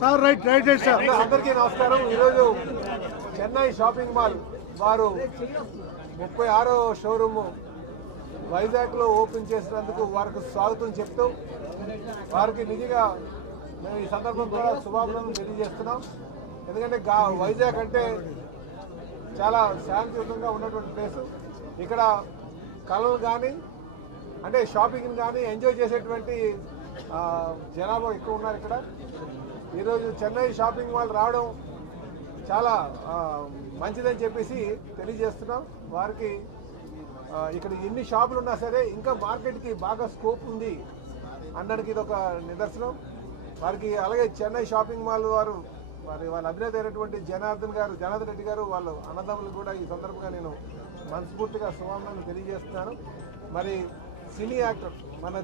Sir right right right sir. అందరికీ నమస్కారం. ఈరోజు చెన్నై షాపింగ్ మాల్ వారు 36వ షోరూమ్ వైజాగ్లో ఓపెన్ చేసినందుకు వారికి స్వాగతం చెప్తూ వారికి నిజంగా మేము ఈ సందర్భం కూడా శుభాకాంక్షలు తెలియజేస్తున్నాం. ఎందుకంటే వైజాగ్ అంటే చాలా శాంతియుతంగా ఉన్నటువంటి ప్లేసు. ఇక్కడ కళలు కానీ అంటే షాపింగ్ కానీ ఎంజాయ్ చేసేటువంటి జనాభా ఎక్కువ ఉన్నారు. ఇక్కడ ఈరోజు చెన్నై షాపింగ్ మాల్ రావడం చాలా మంచిదని చెప్పేసి తెలియజేస్తున్నాం. వారికి ఇక్కడ ఎన్ని షాపులు ఉన్నా సరే ఇంకా మార్కెట్కి బాగా స్కోప్ ఉంది అనడానికి ఇది ఒక నిదర్శనం. వారికి అలాగే చెన్నై షాపింగ్ మాల్ వారు వాళ్ళ అధినేత అయినటువంటి జనార్దన్ రెడ్డి గారు వాళ్ళ అన్నదమ్ములు కూడా ఈ సందర్భంగా నేను మనస్ఫూర్తిగా శుభాకాంక్షలు తెలియజేస్తున్నాను. మరి సినీ యాక్టర్ మన